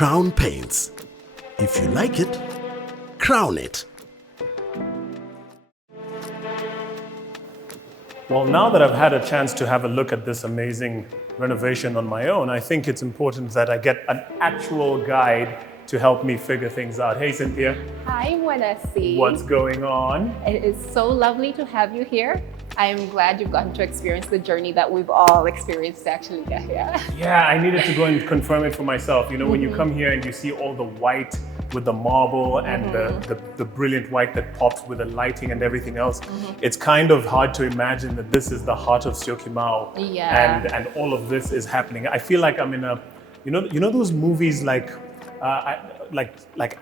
Crown Paints. If you like it, crown it. Well, now that I've had a chance to have a look at this amazing renovation on my own, I think it's important that I get an actual guide to help me figure things out. Hey, Cynthia. Hi, Wanasi. What's going on? It is so lovely to have you here. I am glad you've gotten to experience the journey that we've all experienced to actually get here. Yeah, I needed to go and confirm it for myself. You know, when you come here and you see all the white with the marble and the brilliant white that pops with the lighting and everything else, it's kind of hard to imagine that this is the heart of Syokimau. Yeah. And all of this is happening. I feel like I'm in a, you know those movies like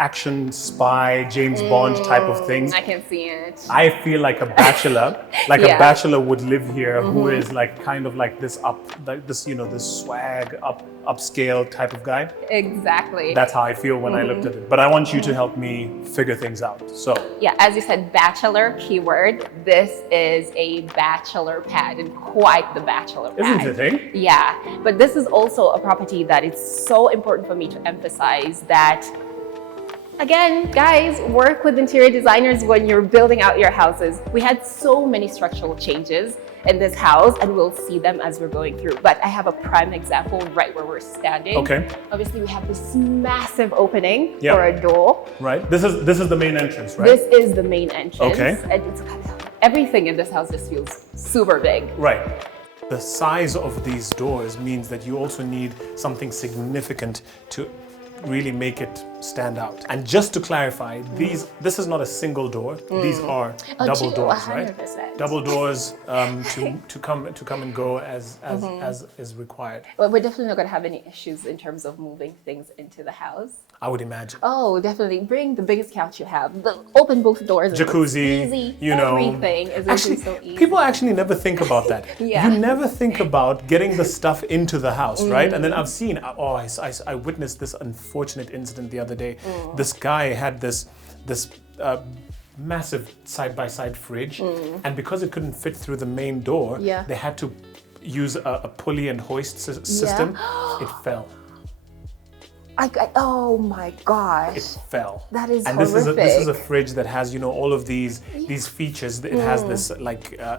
action spy, James Bond type of things. I can see it. I feel like a bachelor, a bachelor would live here who is like kind of like this this swag upscale type of guy. Exactly. That's how I feel when I looked at it. But I want you to help me figure things out. So yeah, as you said, bachelor keyword. This is a bachelor pad, and quite the bachelor pad. Isn't it, eh? Yeah, but this is also a property that it's so important for me to emphasize that, again, guys, work with interior designers when you're building out your houses. We had so many structural changes in this house, and we'll see them as we're going through. But I have a prime example right where we're standing. Okay. Obviously, we have this massive opening for a door. Right. This is the main entrance, right? This is the main entrance. Okay. And everything in this house just feels super big. Right. The size of these doors means that you also need something significant to really make it stand out. And just to clarify, this is not a single door. These are double doors, 100%. right? Double doors to come and go as is required. But we're definitely not going to have any issues in terms of moving things into the house. I would imagine. Oh, definitely. Bring the biggest couch you have. Open both doors. Jacuzzi, easy. you know. Everything is actually, so easy. people actually never think about that. Yeah. You never think about getting the stuff into the house, right? And then I've seen, I witnessed this unfortunate incident the other day. This guy had this massive side-by-side fridge, and because it couldn't fit through the main door, they had to use a pulley and hoist system. It fell. Oh my gosh. It fell. That is and horrific. this is a fridge that has, all of these features. It has this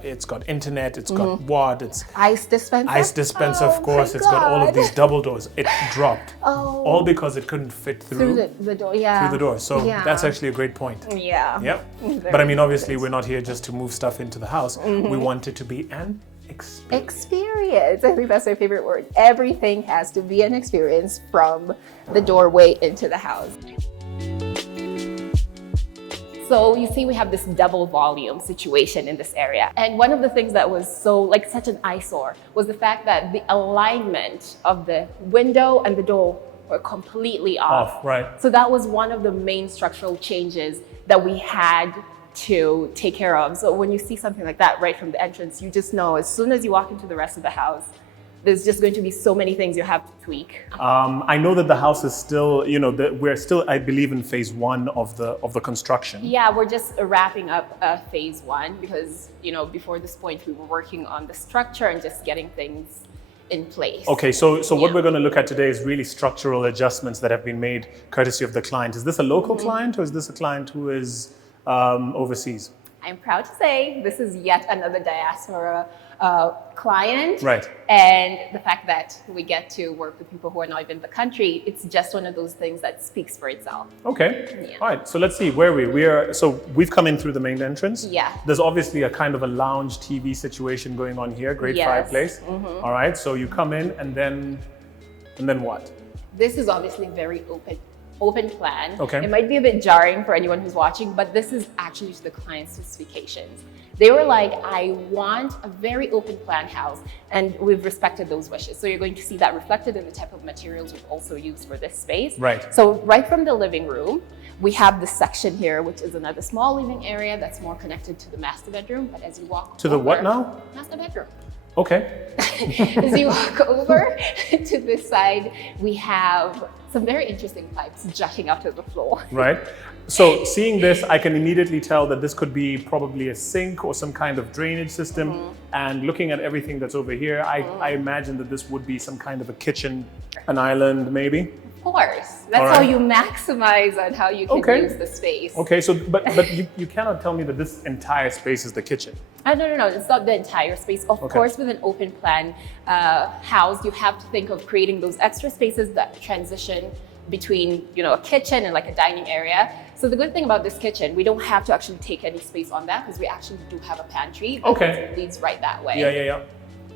it's got internet, it's got it's ice dispenser. Ice dispenser, Oh of course. my It's got all of God. these double doors. It dropped. Oh. All because it couldn't fit through the door. Yeah. through the door. So that's actually a great point. Yeah. Yep. But I mean, obviously, we're not here just to move stuff into the house. We want it to be an experience. I think that's my favorite word. Everything has to be an experience from the doorway into the house. So you see we have this double volume situation in this area. And one of the things that was such an eyesore was the fact that the alignment of the window and the door were completely off. Right. So that was one of the main structural changes that we had to take care of. So when you see something like that right from the entrance, you just know as soon as you walk into the rest of the house, there's just going to be so many things you have to tweak. I know that the house is still, we're still, I believe, in phase 1 of the construction. Yeah, we're just wrapping up phase 1 because, before this point, we were working on the structure and just getting things in place. Okay, so what we're going to look at today is really structural adjustments that have been made courtesy of the client. Is this a local client or is this a client who is overseas? I'm proud to say this is yet another diaspora client. Right. And the fact that we get to work with people who are not even in the country, it's just one of those things that speaks for itself. Okay. Yeah. All right. So let's see where we've come in through the main entrance. Yeah. There's obviously a kind of a lounge TV situation going on here. Great fireplace. All right. So you come in and then what? This is obviously very open plan. Okay. It might be a bit jarring for anyone who's watching, but this is actually to the client's specifications. They were like, I want a very open plan house, and we've respected those wishes. So you're going to see that reflected in the type of materials we've also used for this space. Right. So right from the living room, we have this section here, which is another small living area that's more connected to the master bedroom. But as you walk to the what now? Master bedroom. Okay. As you walk over to this side, we have some very interesting pipes jutting out to the floor. Right. So seeing this, I can immediately tell that this could be probably a sink or some kind of drainage system. And looking at everything that's over here, I imagine that this would be some kind of a kitchen, an island maybe. Of course. That's All how right. you maximize on how you can use the space. Okay, so but you cannot tell me that this entire space is the kitchen. No. It's not the entire space. Of course, with an open plan house, you have to think of creating those extra spaces that transition between, a kitchen and like a dining area. So the good thing about this kitchen, we don't have to actually take any space on that because we actually do have a pantry that leads right that way. Yeah.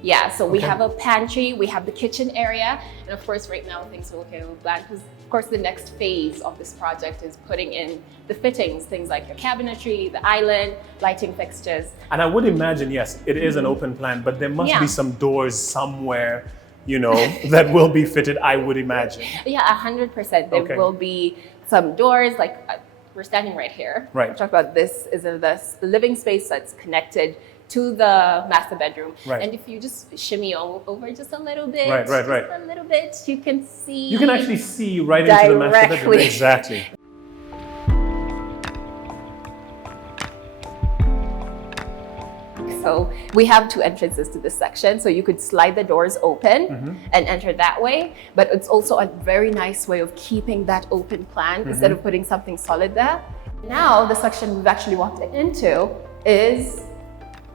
Yeah, so we have a pantry, we have the kitchen area, and of course right now things are looking a little bland because of course the next phase of this project is putting in the fittings, things like your cabinetry, the island, lighting fixtures. And I would imagine, yes, it is an open plan, but there must be some doors somewhere, that will be fitted, I would imagine. Yeah, 100%. There will be some doors, like we're standing right here. Right. We'll talk about this is the living space that's connected to the master bedroom. Right. And if you just shimmy over just a little bit, right. just a little bit, you can see. You can actually see right into the master bedroom. Exactly. So we have two entrances to this section. So you could slide the doors open and enter that way. But it's also a very nice way of keeping that open plan instead of putting something solid there. Now the section we've actually walked into is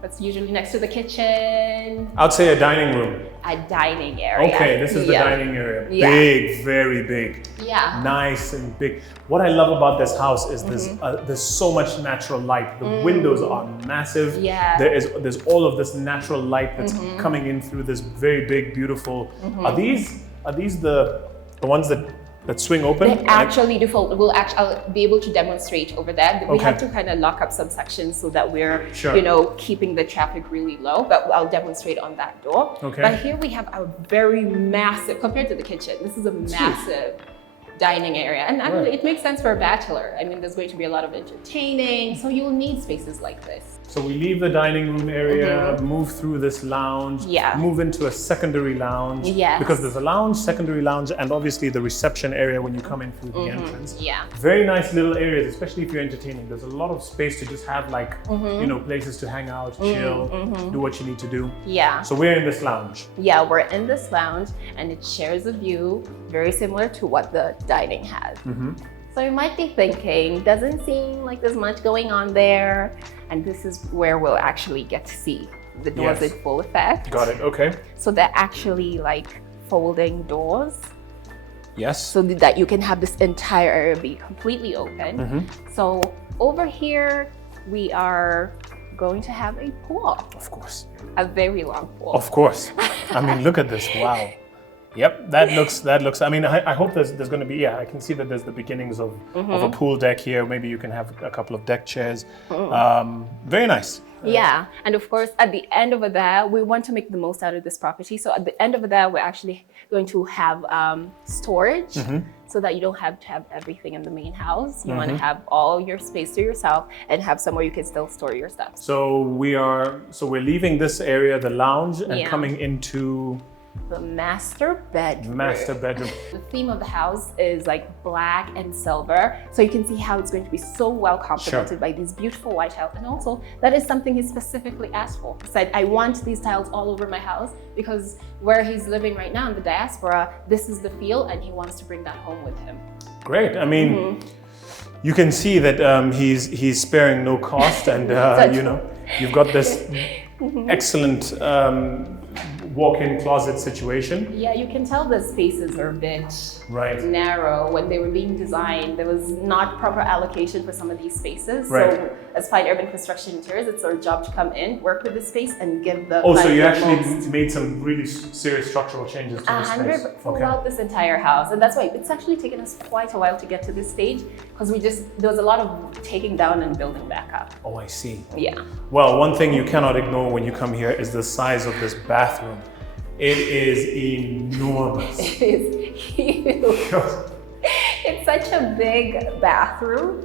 what's usually next to the kitchen. I'd say a dining room. A dining area. Okay, this is the dining area. Yeah. Big, very big. Yeah. Nice and big. What I love about this house is there's so much natural light. The windows are massive. Yeah. There's all of this natural light that's coming in through this very big, beautiful. Are these the ones that swing open? They actually do fold. I'll be able to demonstrate over there. We have to kind of lock up some sections so that we're, keeping the traffic really low, but I'll demonstrate on that door. Okay. But here we have a very massive, compared to the kitchen, this is a massive dining area. And actually it makes sense for a bachelor. I mean, there's going to be a lot of entertaining, so you'll need spaces like this. So we leave the dining room area, move through this lounge, move into a secondary lounge. Yes. Because there's a lounge, secondary lounge, and obviously the reception area when you come in through the entrance. Yeah. Very nice little areas, especially if you're entertaining. There's a lot of space to just have places to hang out, chill, do what you need to do. Yeah. So we're in this lounge. Yeah, we're in this lounge and it shares a view very similar to what the dining has. So you might be thinking, doesn't seem like there's much going on there. And this is where we'll actually get to see the doors in full effect. Got it, okay. So they're actually like folding doors. Yes. So that you can have this entire area be completely open. So over here, we are going to have a pool. Of course. A very long pool. Of course. I mean, look at this, wow. Yep, that looks, I mean, I hope there's going to be, I can see that there's the beginnings of a pool deck here. Maybe you can have a couple of deck chairs. Very nice. Yeah, and of course, at the end over there, we want to make the most out of this property. So at the end over there, we're actually going to have storage so that you don't have to have everything in the main house. You want to have all your space to yourself and have somewhere you can still store your stuff. So we're leaving this area, the lounge, and coming into the master bedroom. The theme of the house is like black and silver. So you can see how it's going to be so well complemented by these beautiful white tiles. And also that is something he specifically asked for. He said, I want these tiles all over my house because where he's living right now in the diaspora, this is the feel and he wants to bring that home with him. Great. I mean, you can see that he's sparing no cost and you've got this excellent walk-in closet situation. Yeah, you can tell the spaces are a bit narrow. When they were being designed, there was not proper allocation for some of these spaces. So as Fine Urban Construction Interiors, it's our job to come in, work with the space and give the so you actually made some really serious structural changes to the space. 100% throughout this entire house. And that's why it's actually taken us quite a while to get to this stage because there was a lot of taking down and building back up. Oh, I see. Yeah. Well, one thing you cannot ignore when you come here is the size of this bathroom. It is enormous. It is huge. It's such a big bathroom.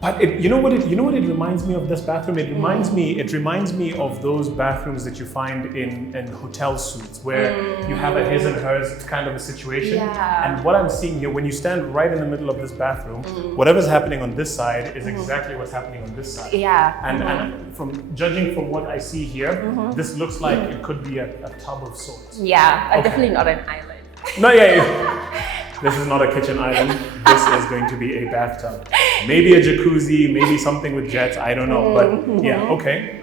But you know what it reminds me of, this bathroom? It reminds me of those bathrooms that you find in hotel suites where you have a his and hers kind of a situation. Yeah. And what I'm seeing here, when you stand right in the middle of this bathroom, whatever's happening on this side is exactly what's happening on this side. Yeah. And from judging from what I see here, this looks like it could be a tub of sorts. Yeah, definitely not an island. No, yeah. This is not a kitchen island. This is going to be a bathtub. Maybe a jacuzzi, maybe something with jets. I don't know. But yeah, okay.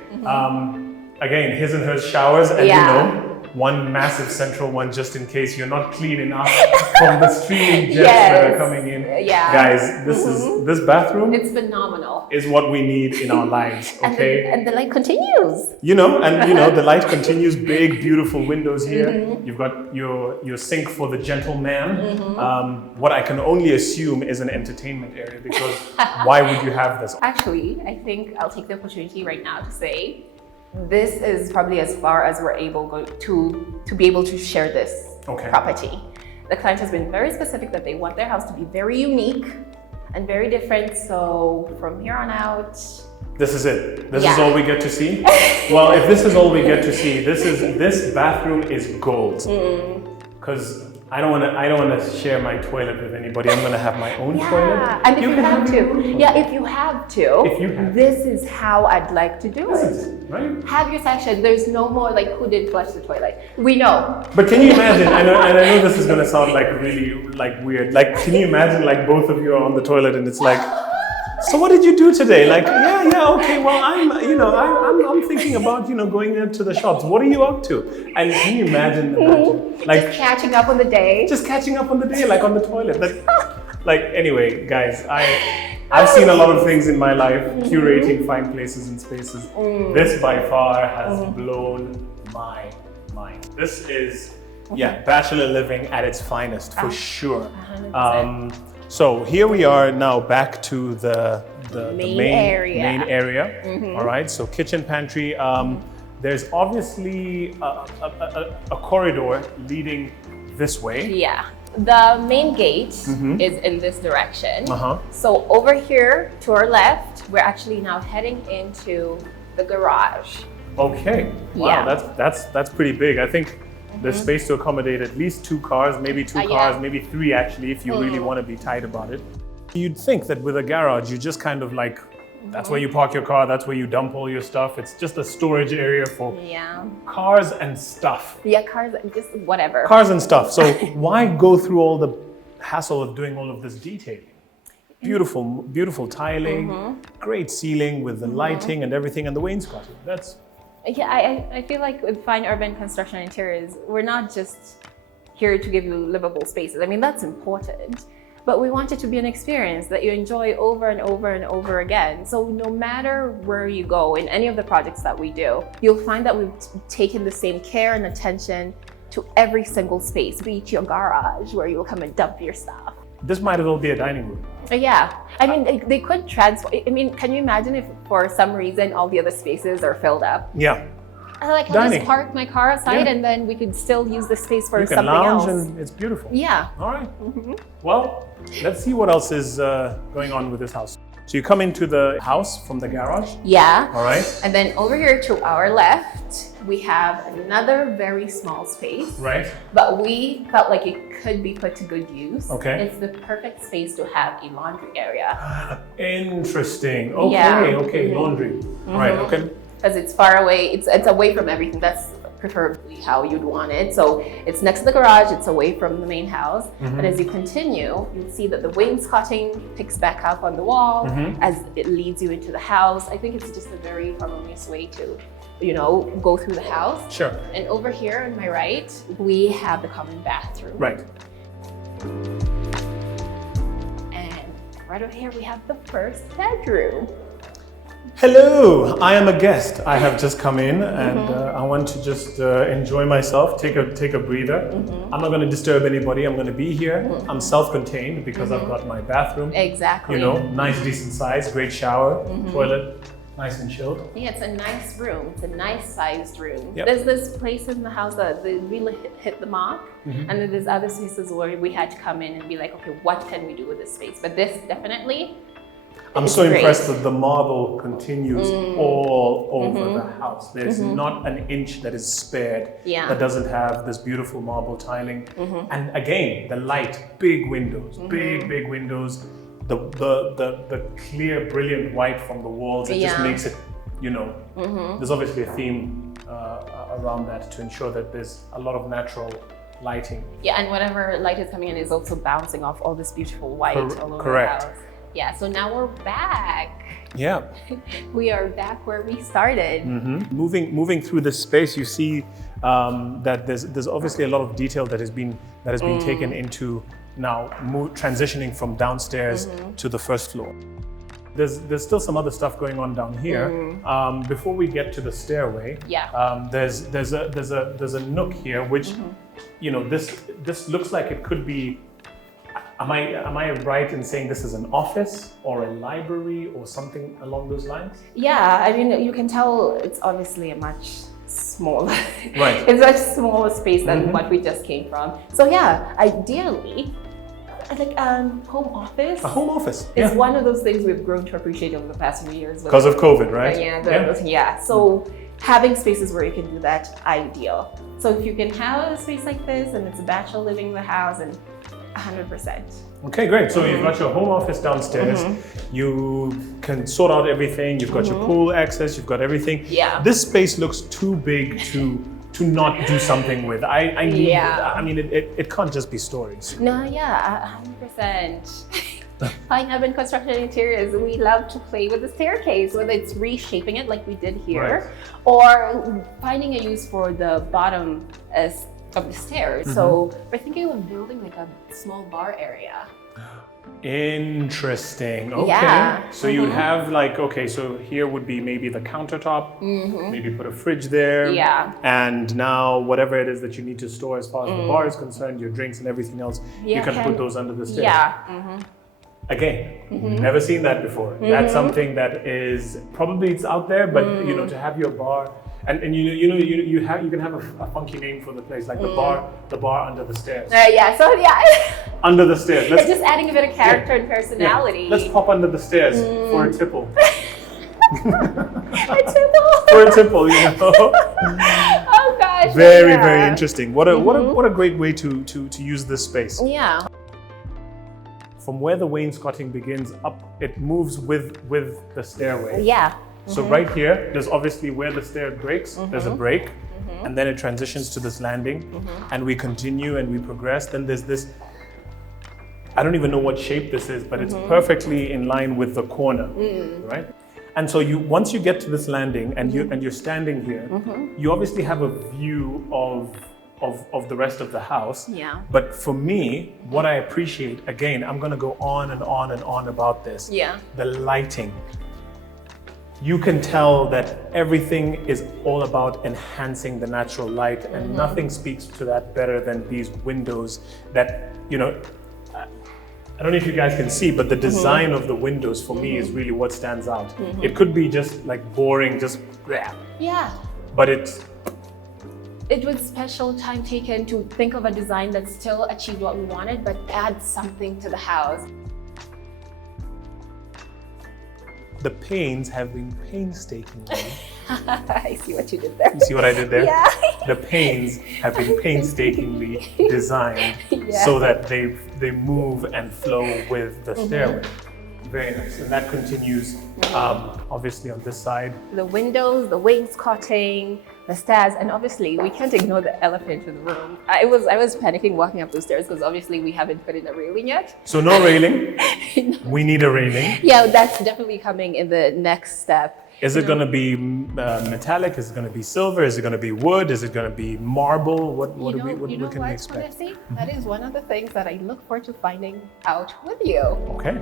Again, his and hers showers, and you know, one massive central one just in case you're not clean enough from the streaming jets that are coming in. Guys, this bathroom, it's phenomenal, is what we need in our lives. Okay, and the light continues. You know, and you know the light continues. Big, beautiful windows here. You've got your sink for the gentleman. What I can only assume is an entertainment area, because why would you have this? Actually, I think I'll take the opportunity right now to say, this is probably as far as we're able to be able to share this property. The client has been very specific that they want their house to be very unique and very different. So from here on out, this is it. This is all we get to see. Well, if this is all we get to see, this bathroom is gold. Because I don't want to share my toilet with anybody. I'm going to have my own toilet. And if you have to. Yeah, if you have to. This is how I'd like to do it. Right? Have your section. There's no more like who did flush the toilet. We know. But can you imagine? I know this is going to sound like really like weird. Like, can you imagine like both of you are on the toilet and it's like, so what did you do today? Like, okay, well, I'm thinking about, going into the shops. What are you up to? And can you imagine like just catching up on the day? Just catching up on the day, like on the toilet. Like anyway, guys, I've seen a lot of things in my life, curating fine places and spaces. This by far has blown my mind. This is, bachelor living at its finest, for sure. So here we are now back to the main area. All right, so kitchen, pantry. There's obviously a corridor leading this way. Yeah, the main gate is in this direction. So over here to our left, we're actually now heading into the garage. Okay, wow, that's pretty big. I think there's space to accommodate at least 2 cars, maybe 2 cars, maybe 3 actually, if you really want to be tight about it. You'd think that with a garage, you just kind of like, that's where you park your car, that's where you dump all your stuff. It's just a storage area for cars and stuff. Yeah, cars, just whatever. Cars and stuff. So why go through all the hassle of doing all of this detailing? Beautiful, beautiful tiling, great ceiling with the lighting and everything, and the wainscoting. I feel like with fine urban construction interiors, we're not just here to give you livable spaces. I mean, that's important, but we want it to be an experience that you enjoy over and over and over again. So no matter where you go in any of the projects that we do, you'll find that we've taken the same care and attention to every single space, be it your garage where you'll come and dump your stuff. This might as well be a dining room. Yeah, I mean, they could transform. I mean, can you imagine if for some reason all the other spaces are filled up? Yeah. I'll just park my car outside and then we could still use the space for something else. You can lounge and it's beautiful. Yeah. All right. Well, let's see what else is going on with this house. So you come into the house from the garage. Yeah. All right. And then over here to our left, we have another very small space. Right. But we felt like it could be put to good use. Okay. It's the perfect space to have a laundry area. Interesting. Okay, laundry. All right, okay. Because it's far away, it's away from everything. That's preferably how you'd want it. So it's next to the garage, it's away from the main house. But as you continue, you'll see that the wainscoting picks back up on the wall as it leads you into the house. I think it's just a very harmonious way to, go through the house. Sure. And over here on my right, we have the common bathroom. Right. And right over here, we have the first bedroom. Hello, I am a guest. I have just come in and I want to just enjoy myself, take a breather. I'm not going to disturb anybody. I'm going to be here. I'm self-contained because I've got my bathroom. Exactly. Nice, decent size, great shower, toilet, nice and chilled. Yeah, it's a nice room. It's a nice sized room. Yep. There's this place in the house that they really hit the mark. And then there's other spaces where we had to come in and be like, okay, what can we do with this space? But this definitely, I'm so impressed that the marble continues all over the house. There's not an inch that is spared that doesn't have this beautiful marble tiling. And again, the light, big windows, big windows. The clear, brilliant white from the walls, it just makes it, there's obviously a theme around that to ensure that there's a lot of natural lighting. Yeah, and whatever light is coming in is also bouncing off all this beautiful white all over Correct. the house. Yeah, so now we're back. Yeah. We are back where we started. Moving through this space, you see that there's obviously a lot of detail that has been taken into now transitioning from downstairs to the first floor. There's still some other stuff going on down here. Before we get to the stairway, there's a nook here, which you know this looks like it could be. Am I right in saying this is an office or a library or something along those lines? Yeah, I mean, you can tell it's obviously a much smaller, Right. it's a much smaller space than what we just came from. So yeah, ideally, like home office. A home office. It's one of those things we've grown to appreciate over the past few years. Because of COVID, right? Yeah. So having spaces where you can do that, ideal. So if you can have a space like this and it's a bachelor living in the house, and 100%. Okay, great. So you've got your home office downstairs. You can sort out everything. You've got your pool access. You've got everything. Yeah. This space looks too big to not do something with. I need. I mean, it can't just be stories. No, yeah, 100%. Fine Urban Construction Interiors, we love to play with the staircase, whether it's reshaping it like we did here, or finding a use for the bottom of the stairs. So we're thinking of building like a small bar area. Interesting. Okay. Yeah. So you'd have like, okay, so here would be maybe the countertop, maybe put a fridge there. Yeah. And now whatever it is that you need to store as far as the bar is concerned, your drinks and everything else, you can put those under the stairs. Yeah. Again, never seen that before. That's something that is probably it's out there, but you know, to have your bar and you can have a funky name for the place, like the bar under the stairs. Under the stairs. It's just adding a bit of character and personality. Let's pop under the stairs for a tipple. A tipple. For a tipple, you know. Oh gosh. Very interesting. What a great way to use this space. Yeah. From where the wainscoting begins up, it moves with the stairway. Yeah. So right here, there's obviously where the stair breaks, there's a break, and then it transitions to this landing, and we continue and we progress. Then there's this, I don't even know what shape this is, but it's perfectly in line with the corner, right? And so once you get to this landing and you're standing here, you obviously have a view of the rest of the house. Yeah. But for me, what I appreciate, again, I'm gonna go on and on and on about this. Yeah. The lighting. You can tell that everything is all about enhancing the natural light, and nothing speaks to that better than these windows that, you know, I don't know if you guys can see, but the design of the windows for me is really what stands out. It could be just like boring, just Yeah. but It was special time taken to think of a design that still achieved what we wanted, but adds something to the house. the panes have been painstakingly. I see what you did there. You see what I did there? Yeah. The panes have been painstakingly designed so that they move and flow with the stairway. Very nice. And that continues obviously on this side. The windows, the wainscoting, the stairs, and obviously we can't ignore the elephant in the room. I was panicking walking up those stairs because obviously we haven't put in a railing yet. So no railing. We need a railing. Yeah, that's definitely coming in the next step. Is it going to be metallic? Is it going to be silver? Is it going to be wood? Is it going to be marble? What can we expect? Honestly, that is one of the things that I look forward to finding out with you. Okay.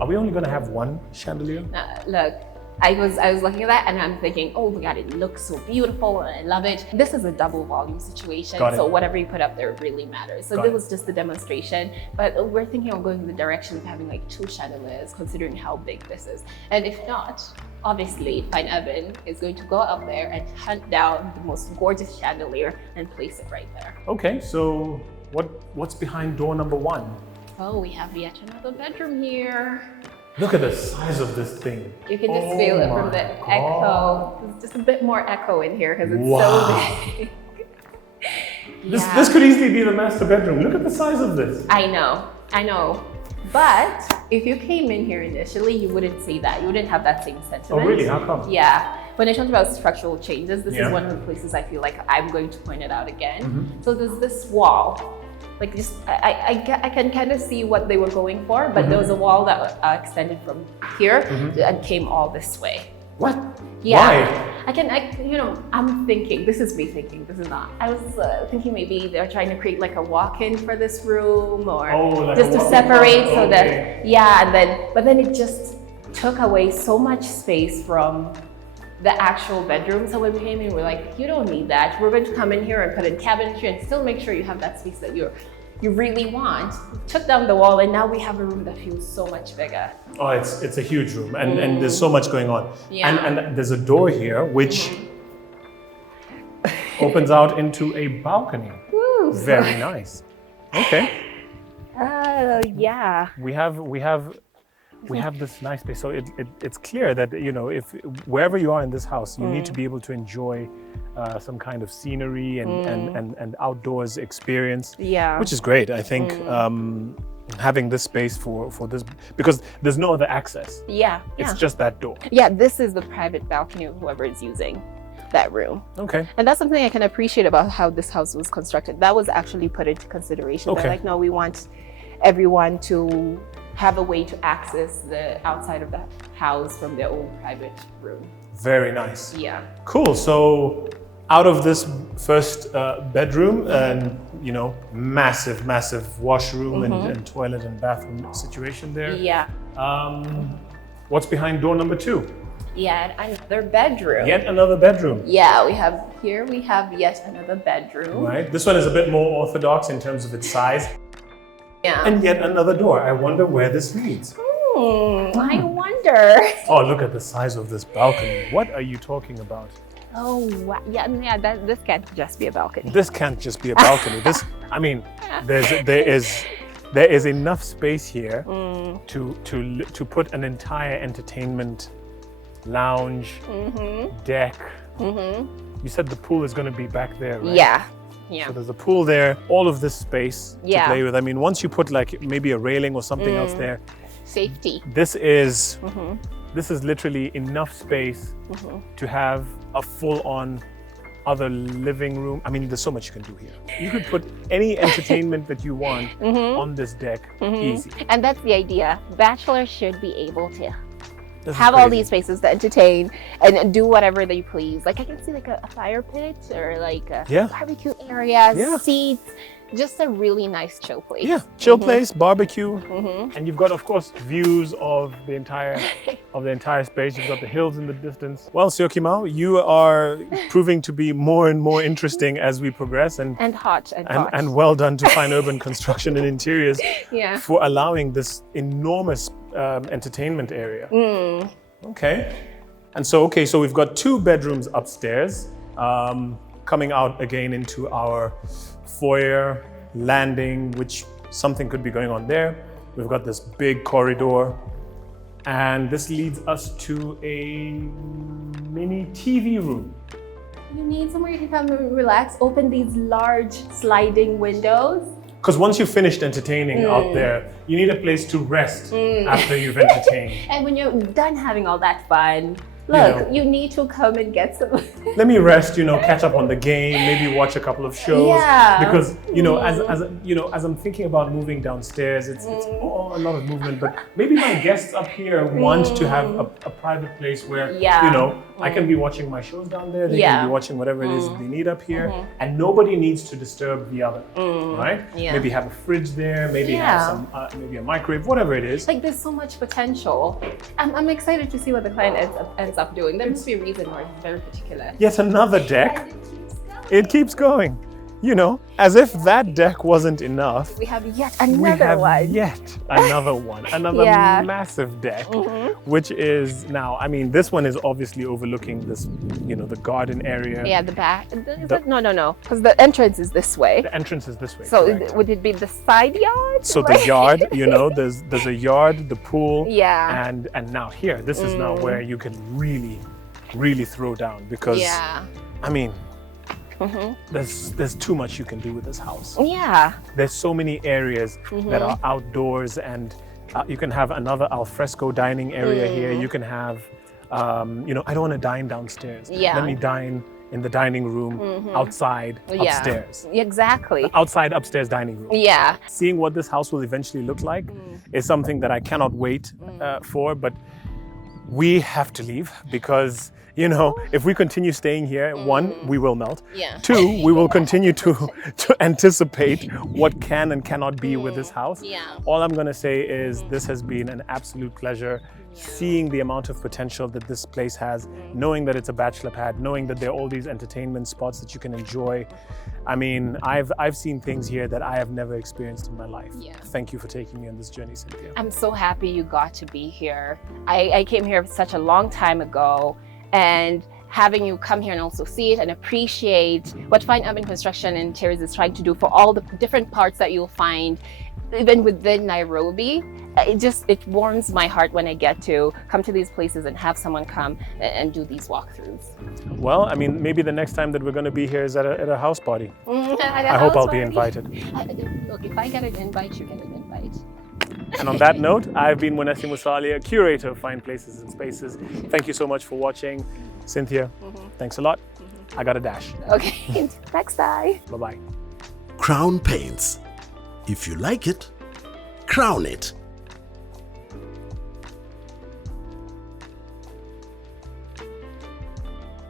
Are we only going to have one chandelier? Look, I was looking at that and I'm thinking, oh my God, it looks so beautiful and I love it. This is a double volume situation, so whatever you put up there really matters. So this was just the demonstration, but we're thinking of going in the direction of having like 2 chandeliers, considering how big this is. And if not, obviously, Fine Evan is going to go up there and hunt down the most gorgeous chandelier and place it right there. Okay, so what's behind door number 1? Oh, we have yet another bedroom here. Look at the size of this thing. You can just feel it from the echo. There's just a bit more echo in here because it's so big. This could easily be the master bedroom. Look at the size of this. I know. But if you came in here initially, you wouldn't see that. You wouldn't have that same sentiment. Oh, really? How come? Yeah. When I talked about structural changes, this Yeah. is one of the places I feel like I'm going to point it out again. So there's this wall. Like just, I can kind of see what they were going for, but there was a wall that extended from here and came all this way. What? Yeah. Why? I'm thinking, this is me thinking, this is not. I was thinking maybe they're trying to create like a walk-in for this room or like just a to walk-in separate room. so Okay. that, but then it just took away so much space from the actual bedroom. So when we came in, we're like, you don't need that. We're going to come in here and put in cabinetry and still make sure you have that space that you really want. Took down the wall and now we have a room that feels so much bigger. Oh, it's a huge room and there's so much going on. Yeah. And there's a door here which opens out into a balcony. Woo. Very nice. Okay. Yeah. We have this nice space. So it's clear that if wherever you are in this house, you need to be able to enjoy some kind of scenery and outdoors experience. Yeah. Which is great. I think having this space for this, because there's no other access. Yeah. It's just that door. Yeah, this is the private balcony of whoever is using that room. Okay. And that's something I can appreciate about how this house was constructed. That was actually put into consideration. Okay. They're like, no, we want everyone to have a way to access the outside of the house from their own private room. Very nice. Yeah. Cool. So out of this first bedroom and massive washroom and toilet and bathroom situation there. Yeah. What's behind door number 2? Yeah, another bedroom. Yet another bedroom. Yeah, we have yet another bedroom. Right. This one is a bit more orthodox in terms of its size. Yeah. And yet another door. I wonder where this leads. I wonder. Oh, look at the size of this balcony. What are you talking about? Oh, wow. Yeah, this can't just be a balcony. This can't just be a balcony. There is enough space here to put an entire entertainment lounge, deck. You said the pool is going to be back there, right? Yeah. Yeah. So there's a pool there, all of this space to Yeah. play with. I mean, once you put like maybe a railing or something else there, Safety. this is literally enough space to have a full-on other living room. I mean, there's so much you can do here. You could put any entertainment that you want on this deck, easy. And that's the idea. Bachelors should be able to This is have all crazy. these spaces to entertain and do whatever they please. Like I can see like a fire pit or like a barbecue area, seats, just a really nice chill place. Yeah, chill place, barbecue, and you've got, of course, views of the entire space. You've got the hills in the distance. Well, Syokimao, you are proving to be more and more interesting as we progress, and hot. And well done to Fine Urban Construction and Interiors Yeah. for allowing this enormous entertainment area. Okay, and so we've got 2 bedrooms upstairs, coming out again into our foyer landing, which something could be going on there. We've got this big corridor, and this leads us to a mini TV room. You need somewhere you can come and relax, open these large sliding windows. Because once you've finished entertaining out there, you need a place to rest after you've entertained. And when you're done having all that fun, look, you need to come and get some. Let me rest, catch up on the game, maybe watch a couple of shows. Yeah. Because, as I'm thinking about moving downstairs, it's all a lot of movement, but maybe my guests up here want to have a private place where, I can be watching my shows down there, they can be watching whatever it is that they need up here, and nobody needs to disturb the other, right? Yeah. Maybe have a fridge there, maybe have some, maybe a microwave, whatever it is. Like there's so much potential. I'm excited to see what the client ends up doing. There must be a reason why he's very particular. Yet another deck. It keeps going. As if that deck wasn't enough. We have yet another one. Another massive deck, which is now, I mean, this one is obviously overlooking this, the garden area. Yeah, the back. No, because the entrance is this way. The entrance is this way. So correct. would it be the side yard? So the yard, there's a yard, the pool. Yeah. And now here, this is now where you can really, really throw down because, I mean, there's too much you can do with this house. Yeah. There's so many areas that are outdoors and You can have another alfresco dining area here. You can have, you know, I don't want to dine downstairs. Yeah. Let me dine in the dining room, outside, upstairs. Exactly. Outside, upstairs dining room. Yeah. Seeing what this house will eventually look like is something that I cannot wait for, but we have to leave because, you know, if we continue staying here, one, we will melt. Yeah. Two, we will continue to anticipate what can and cannot be with this house. Yeah. All I'm gonna say is this has been an absolute pleasure. Seeing the amount of potential that this place has, knowing that it's a bachelor pad, knowing that there are all these entertainment spots that you can enjoy. I mean, I've seen things here that I have never experienced in my life. Yeah. Thank you for taking me on this journey, Cynthia. I'm so happy you got to be here. I came here such a long time ago, and having you come here and also see it and appreciate what Fine Urban Construction and Interiors is trying to do for all the different parts that you'll find even within Nairobi, it warms my heart when I get to come to these places and have someone come and do these walkthroughs. Well, I mean, maybe the next time that we're going to be here is at a house party. I hope I'll be invited. Look, if I get an invite, you get an invite. And on that note, I've been Munesi Musalia, curator of Fine Places and Spaces. Thank you so much for watching. Cynthia, thanks a lot. I got a dash. Okay, next time. Bye-bye. Crown Paints. If you like it, crown it.